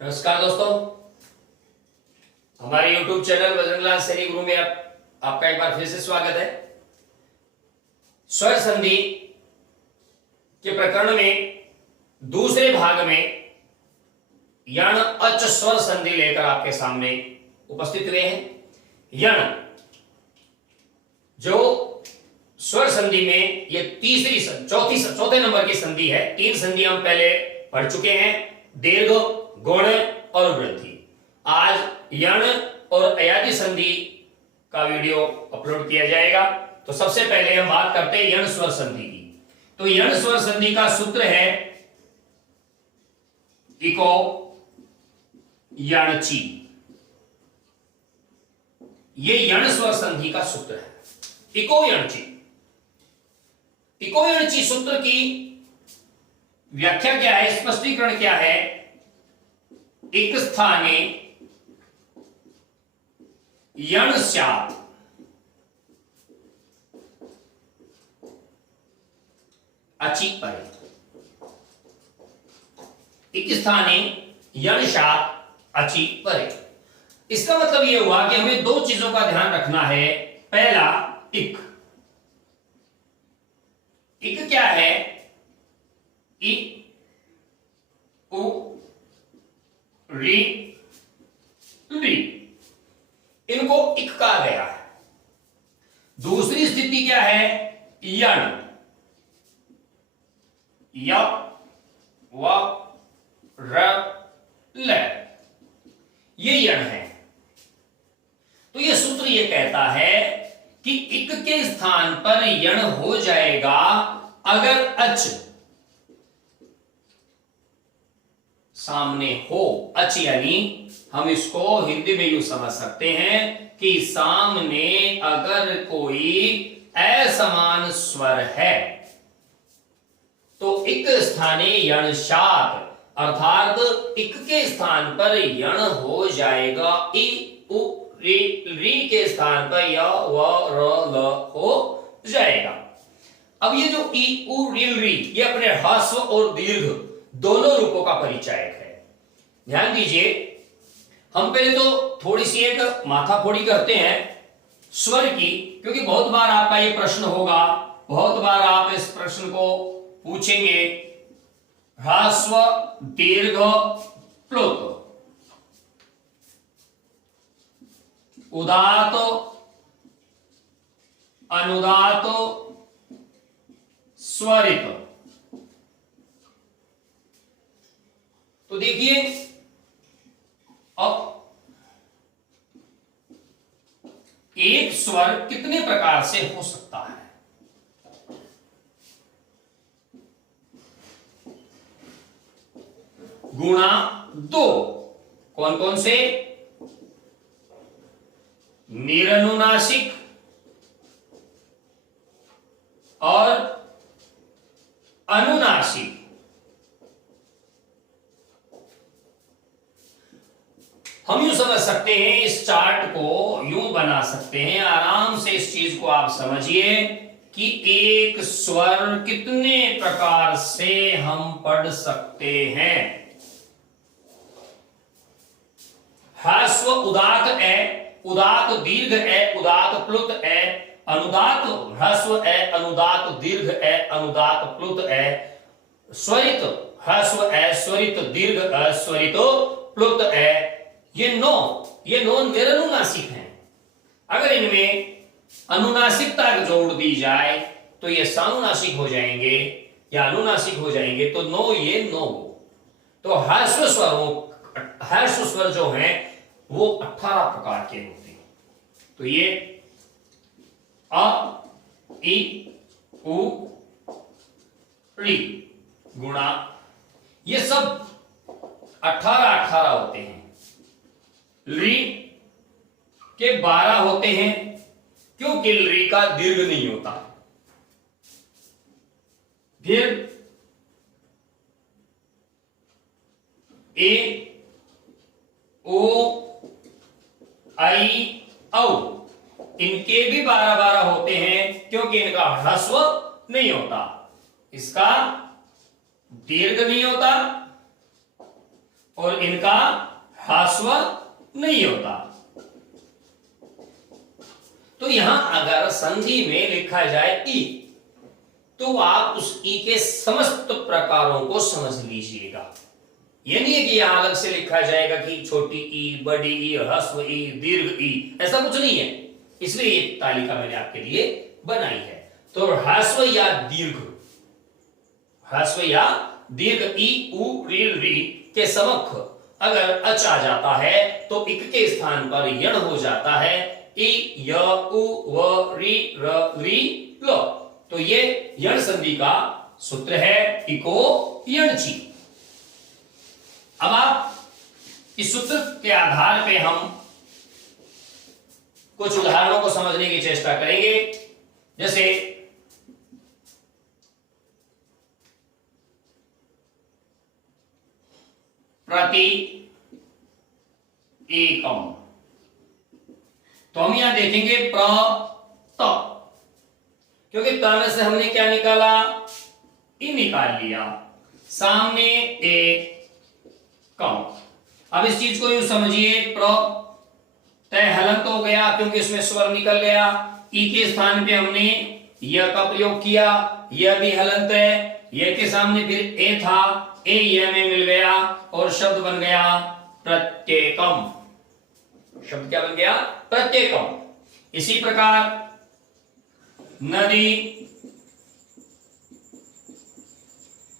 नमस्कार दोस्तों, हमारे YouTube चैनल बजरंगलाल सैनी गुरु में आपका एक बार फिर से स्वागत है। स्वर संधि के प्रकरण में दूसरे भाग में यण अच स्वर संधि लेकर आपके सामने उपस्थित हुए हैं। यण जो स्वर संधि में ये चौथे नंबर की संधि है। 3 संधि हम पहले पढ़ चुके हैं, दीर्घ, गुण और वृद्धि। आज यण और अयादि संधि का वीडियो अपलोड किया जाएगा। तो सबसे पहले हम बात करते हैं यण स्वर संधि की। तो यण स्वर संधि का सूत्र है इको यणची। ये यण स्वर संधि का सूत्र है, इको यणची। इको यणची सूत्र की व्याख्या क्या है, स्पष्टीकरण क्या है? एक स्थाने यण स्यात् अचि परे। एक स्थाने यण स्यात् अचि परे। इसका मतलब यह हुआ कि हमें 2 चीजों का ध्यान रखना है। पहला, इक क्या है? इ उ री री, इनको इक कहा गया है। दूसरी स्थिति क्या है? यण, य व र ल, ये यण है। तो ये सूत्र ये कहता है कि इक के स्थान पर यण हो जाएगा अगर अच सामने हो। अच यानी हम इसको हिंदी में यूं समझ सकते हैं कि सामने अगर कोई असमान स्वर है तो इक स्थाने यण स्यात्, अर्थात इक के स्थान पर यण हो जाएगा। इ उ री री के स्थान पर य व र ल हो जाएगा। अब ये जो इ उ री री, ये अपने ह्रस्व और दीर्घ दोनों रूपों का परिचायक है। ध्यान दीजिए, हम पहले तो थोड़ी सी एक माथाफोड़ी करते हैं स्वर की, क्योंकि बहुत बार आपका ये प्रश्न होगा, बहुत बार आप इस प्रश्न को पूछेंगे। ह्रस्व, दीर्घ, प्लुत, उदात्त, अनुदात्त, स्वरित। तो देखिए, अब एक स्वर कितने प्रकार से हो सकता है? गुणा 2। कौन कौन से? निरनुनासिक और अनुनासिक। हम यूं समझ सकते हैं, इस चार्ट को यूं बना सकते हैं, आराम से इस चीज को आप समझिए कि एक स्वर कितने प्रकार से हम पढ़ सकते हैं। ह्रस्व उदात्त है, उदात्त दीर्घ है, उदात्त प्लुत है, अनुदात्त ह्रस्व है, अनुदात्त दीर्घ है, अनुदात्त प्लुत है, स्वरित ह्रस्व है, स्वरित दीर्घ है, स्वरित प्लुत है। ये नौ निरनुनासिक हैं। अगर इनमें अनुनासिकता जोड़ दी जाए तो ये सानुनासिक हो जाएंगे या अनुनासिक हो जाएंगे। तो ये नौ। तो ह्रस्व स्वर जो हैं वो 18 प्रकार के होते हैं। तो ये अ, इ, उ, री गुणा, ये सब 18 होते हैं। री के 12 होते हैं, क्योंकि री का दीर्घ नहीं होता। फिर ए, ओ, आई, औ, इनके भी 12 होते हैं, क्योंकि इनका ह्रस्व नहीं होता, इसका दीर्घ नहीं होता और इनका ह्रास्व नहीं होता। तो यहां अगर संधि में लिखा जाए ई, तो आप उस ई के समस्त प्रकारों को समझ लीजिएगा। ये नहीं है कि यहां अलग से लिखा जाएगा कि छोटी ई, बड़ी ई, ह्रस्व ई, दीर्घ ई, ऐसा कुछ नहीं है। इसलिए ये तालिका मैंने आपके लिए बनाई है। तो ह्रस्व या दीर्घ, ह्रस्व या दीर्घ ई, उ, री के समक्ष अगर अच आ जाता है तो इक के स्थान पर यण हो जाता है। ई, य, उ, व, री, र, री, ल। तो ये यण संधि का सूत्र है, इको यणची। अब आप इस सूत्र के आधार पे हम कुछ उदाहरणों को समझने की चेष्टा करेंगे। जैसे प्रति एकम, तो हम यहां देखेंगे प्र त, क्योंकि त में से हमने क्या निकाला, ई निकाल लिया, सामने ए कम। अब इस चीज को यूं समझिए, प्र तय हलंत हो गया क्योंकि इसमें स्वर निकल गया। ई के स्थान पे हमने य का प्रयोग किया, यह भी हलंत है। य के सामने फिर ए था, ए य में मिल गया और शब्द बन गया प्रत्येकम। शब्द क्या बन गया, प्रत्येकम। इसी प्रकार नदी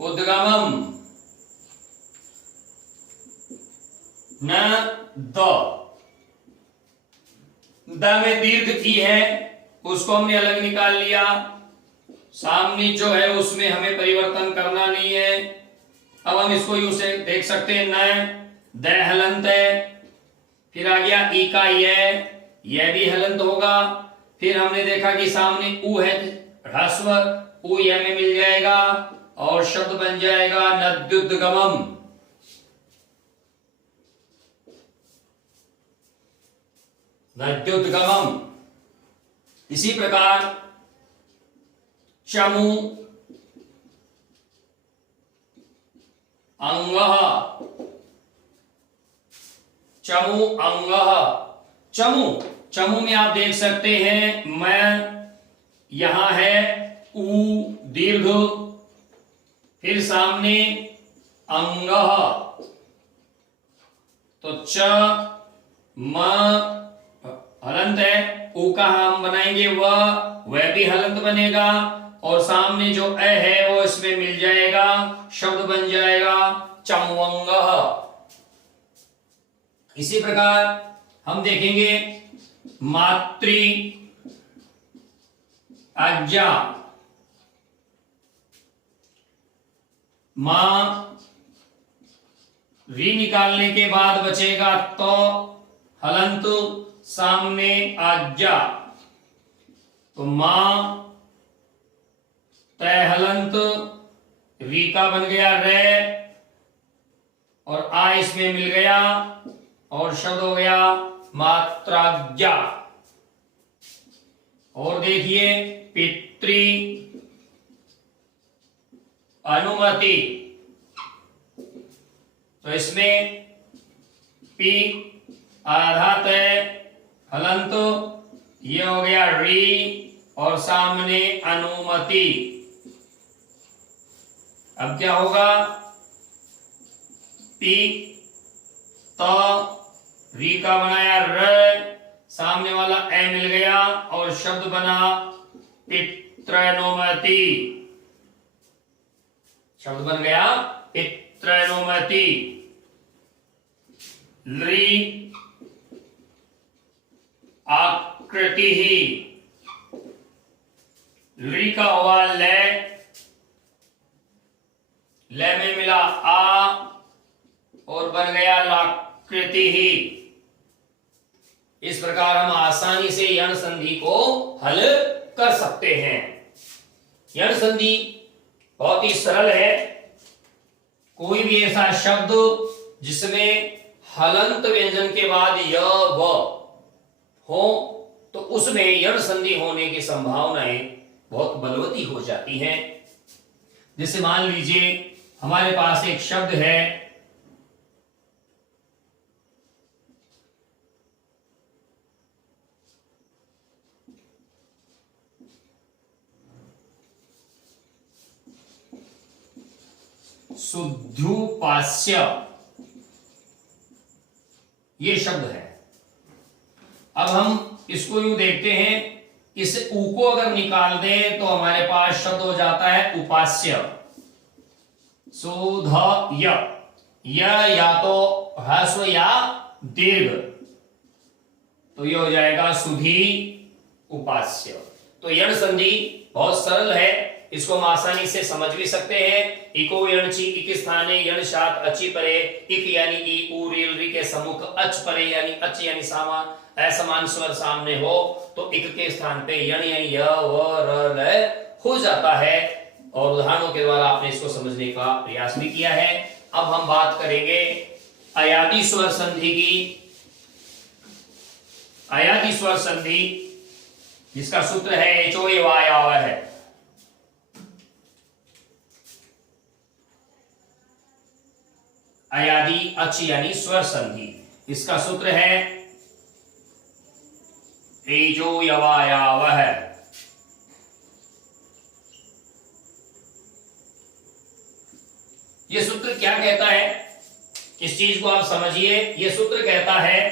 उद्गमम, न द, द में दीर्घ ई है, उसको हमने अलग निकाल लिया। सामने जो है उसमें हमें परिवर्तन करना नहीं है। अब हम इसको यूं से देख सकते हैं, न द हलंत है, फिर आ गया ई का यह भी हलंत होगा। फिर हमने देखा कि सामने उ है, ह्रस्व, उ य में मिल जाएगा और शब्द बन जाएगा नद्युद्गमम। नद्युद्गमम। इसी प्रकार चमु अंगः, चमु अंगः। चमु, चमु में आप देख सकते हैं मैं, यहां है उ दीर्घ, फिर सामने अंगः, तो च म हलंत है, उ का हम बनाएंगे वह भी हलंत बनेगा और सामने जो अ है वो इसमें मिल जाएगा, शब्द बन जाएगा चमवंगः। इसी प्रकार हम देखेंगे मातृ आज्ञा, मां री निकालने के बाद बचेगा तो हलंत, सामने आज्ञा, तो मां तय हलंत, री का बन गया रे और आ इसमें मिल गया और शब्द हो गया मात्राज्ञा। और देखिए पितृ अनुमति, तो इसमें पी आधा तय हलंत, ये हो गया री और सामने अनुमति। अब क्या होगा, पी तो री का बनाया र, सामने वाला ए मिल गया और शब्द बना पित्रनुमति। शब्द बन गया पित्रनुमति। ली आकृति ही, ली का हुआ ले, ले में मिला आ और बन गया लाकृति ही। इस प्रकार हम आसानी से यण संधि को हल कर सकते हैं। यण संधि बहुत ही सरल है। कोई भी ऐसा शब्द जिसमें हलंत व्यंजन के बाद य व हो तो उसमें यण संधि होने की संभावनाएं बहुत बलवती हो जाती हैं। जैसे मान लीजिए हमारे पास एक शब्द है शुद्धुपास्य, ये शब्द है। अब हम इसको यूं देखते हैं, इस उ को अगर निकाल दें तो हमारे पास शब्द हो जाता है उपास्य। सुध या तो ह्रस्व या दीर्घ, तो ये हो जाएगा सुधी उपास्य। तो यण संधि बहुत सरल है, इसको हम आसानी से समझ भी सकते हैं। इको यणची इक स्थाने यण शात अचि परे, इक यानी ई उ रील री के सम्मुख, अच परे यानी अच यानी सामान असमान स्वर सामने हो तो इक के स्थान पे यण यानी य व र ल हो जाता है। और उदाहरणों के द्वारा आपने इसको समझने का प्रयास भी किया है। अब हम बात करेंगे अयादि स्वर संधि की। अयादि स्वर संधि जिसका सूत्र है एचो ए वाय आव है। अयादि अच यानी स्वर संधि, इसका सूत्र है एजो यवायाव है। ये सूत्र क्या कहता है, इस चीज को आप समझिए। ये सूत्र कहता है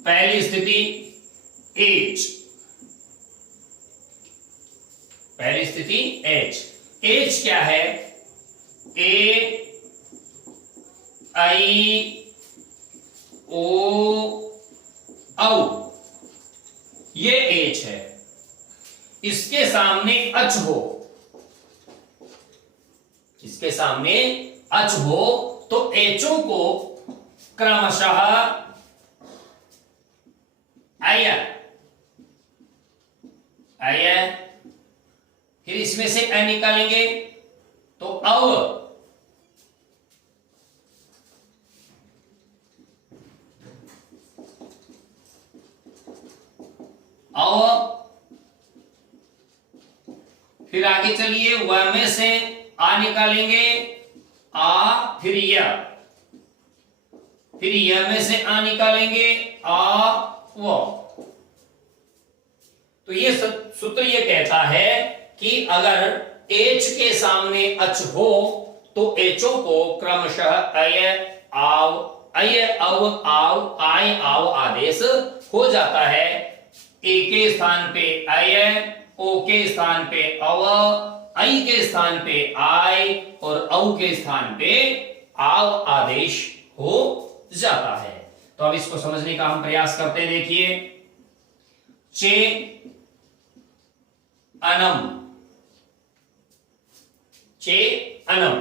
पहली स्थिति एच, पहली स्थिति एच। एच क्या है, ए आई ओ औ, ये एच है। इसके सामने अच हो, इसके सामने अच हो तो एचो को क्रमशः अय अय, फिर इसमें से अ निकालेंगे तो अव, अव, फिर आगे चलिए व में से आ निकालेंगे आ, फिर य, फिर य में से आ निकालेंगे आ व। तो ये सूत्र ये कहता है कि अगर एच के सामने अच हो तो एचो को क्रमशः अय आव, अय अव आव, आय आव आदेश हो जाता है। ए के स्थान पे अय, ओ के स्थान पे अव, आई के स्थान पे आय और औ के स्थान पे आव आदेश हो जाता है। तो अब इसको समझने का हम प्रयास करते हैं। देखिए चे अनम, चे अनम,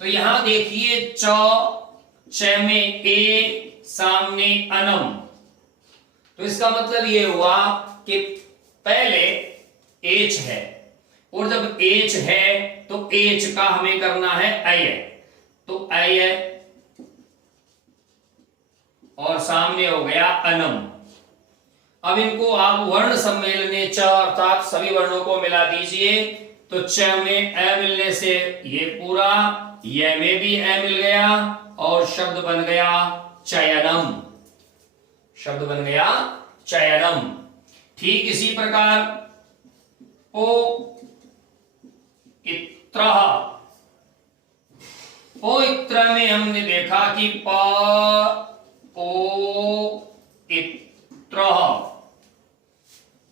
तो यहां देखिए च में ए सामने अनम, तो इसका मतलब ये हुआ कि पहले एच है और जब एच है तो एच का हमें करना है अय, तो अय और सामने हो गया अनम। अब इनको आप वर्ण सम्मेलने च अर्थात सभी वर्णों को मिला दीजिए तो च में अ मिलने से ये पूरा, य में भी अ मिल गया और शब्द बन गया चयनम, शब्द बन गया चयनम। ठीक इसी प्रकार ओ इत्र, ओ इत्र में हमने देखा कि प ओ इत्र,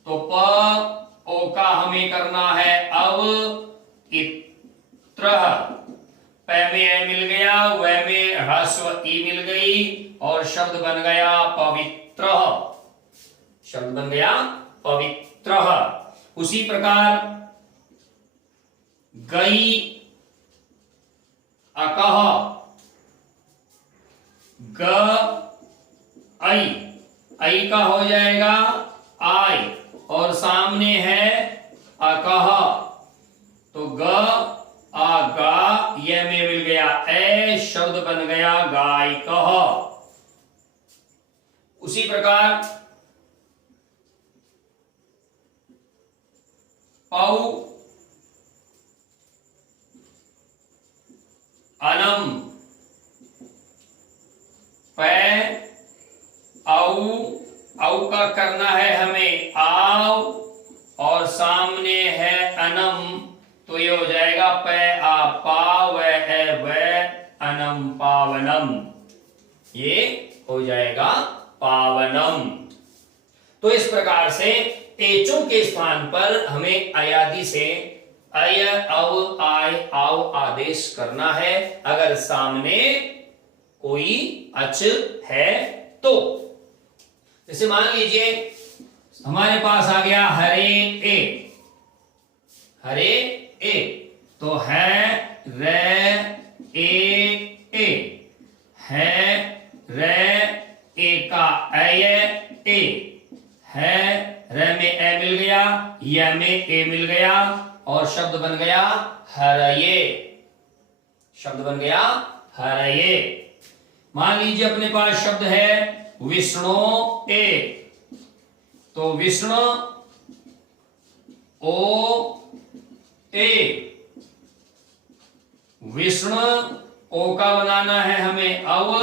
तो प ओ का हमें करना है अब इत्र, प में ए मिल गया, व में ह्रस्व ई मिल गई और शब्द बन गया पवित्र, शब्द बन गया पवित्र। उसी प्रकार गई अकह, ग आई, आई का हो जाएगा आय और सामने है अकह, तो ग आ गा, ये में मिल गया ए, शब्द बन गया गाय कह। उसी प्रकार पौ अनम, पै औ का करना है हमें आव और सामने है अनम, तो ये हो जाएगा पै आ पा, व पावनम, ये हो जाएगा पावनम। तो इस प्रकार से एचों के स्थान पर हमें अयादि से अय अव आय आव आदेश करना है अगर सामने कोई अच है तो। जैसे मान लीजिए हमारे पास आ गया हरे ए, हरे ए, तो है रे ए, है रे ए का अय ए, है रे में ए मिल गया, य में ए मिल गया और शब्द बन गया हरये, शब्द बन गया हरये। मान लीजिए अपने पास शब्द है विष्णु ए, तो विष्णु ओ ए, विष्णु ओ का बनाना है हमें अव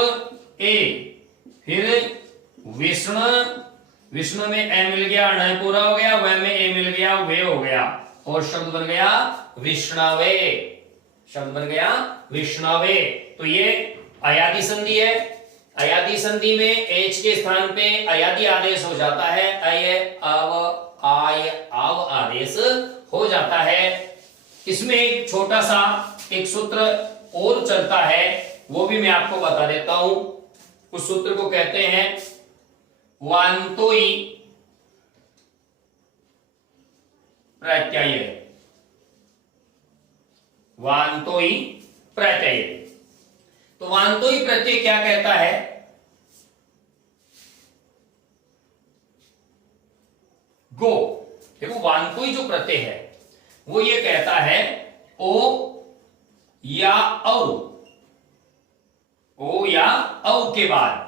ए, फिर विष्णु, विष्णु में ए मिल गया, न पूरा हो गया, व में ए मिल गया, वे हो गया और शब्द बन गया विष्णवे, शब्द बन गया विष्णवे। तो ये अयादि संधि है। अयादि संधि में एच के स्थान पे अयादि आदेश हो जाता है, अय अव आय आव आदेश हो जाता है। इसमें एक छोटा सा एक सूत्र और चलता है, वो भी मैं आपको बता देता हूं। उस सूत्र को कहते हैं वान्तोई प्रत्यय, वान्तोई प्रत्यय। तो वान्तोई प्रत्यय क्या कहता है? गो, देखो वान्तोई जो प्रत्यय है वो ये कहता है ओ या औ, ओ या औ के बाद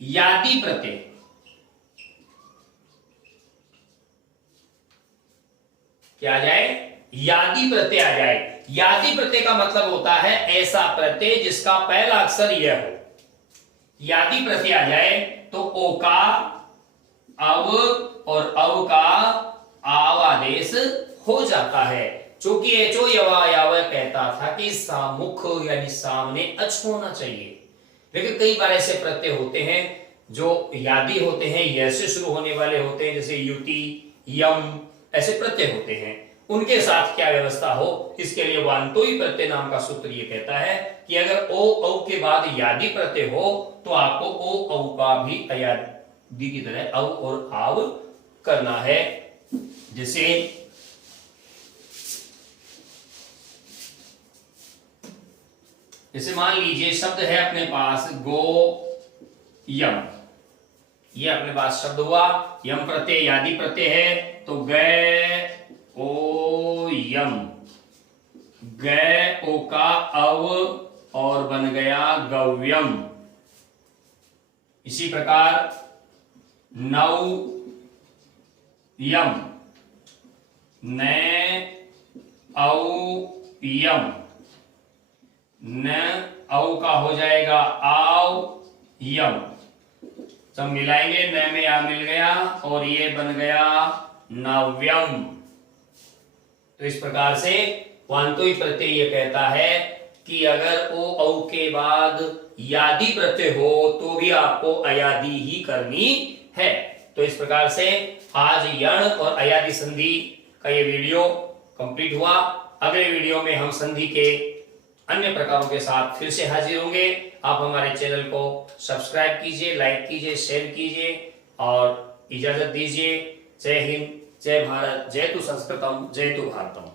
यादि प्रत्यय, क्या आ जाए? यादि प्रत्यय आ जाए। यादि प्रत्यय का मतलब होता है ऐसा प्रत्यय जिसका पहला अक्षर यह हो। यादि प्रत्यय आ जाए तो ओ का अव और अव का आव आदेश हो जाता है। चूंकि एचो यवा याव कहता था कि सामुख यानी सामने अच होना चाहिए, लेकिन कई बार ऐसे प्रत्यय होते हैं जो यादि होते हैं, य से शुरू होने वाले होते हैं, जैसे युति, यम, ऐसे प्रत्यय होते हैं। उनके साथ क्या व्यवस्था हो, इसके लिए वान्तोई प्रत्यय नाम का सूत्र ये कहता है कि अगर ओ औ के बाद यादि प्रत्यय हो तो आपको ओ औ का भी अयादि की तरह औ और आव करना है। जैसे मान लीजिए शब्द है अपने पास गो यम, ये अपने पास शब्द हुआ, यम प्रत्यय यादि प्रत्यय है, तो गै ओ यम, गै ओ का अव और बन गया गव्यम। इसी प्रकार नौ यम, नै औ यम, न औ का हो जाएगा आव यम, सब मिलाएंगे न में आ मिल गया और ये बन गया नव्यम। तो इस प्रकार से वान्तोई प्रत्यय ये कहता है कि अगर ओ औ के बाद यादि प्रत्यय हो तो भी आपको अयादि ही करनी है। तो इस प्रकार से आज यण और अयादि संधि का ये वीडियो कंप्लीट हुआ। अगले वीडियो में हम संधि के अन्य प्रकारों के साथ फिर से हाजिर होंगे। आप हमारे चैनल को सब्सक्राइब कीजिए, लाइक कीजिए, शेयर कीजिए और इजाजत दीजिए। जय हिंद, जय भारत, जय तु संस्कृतम, जय तु भारतम।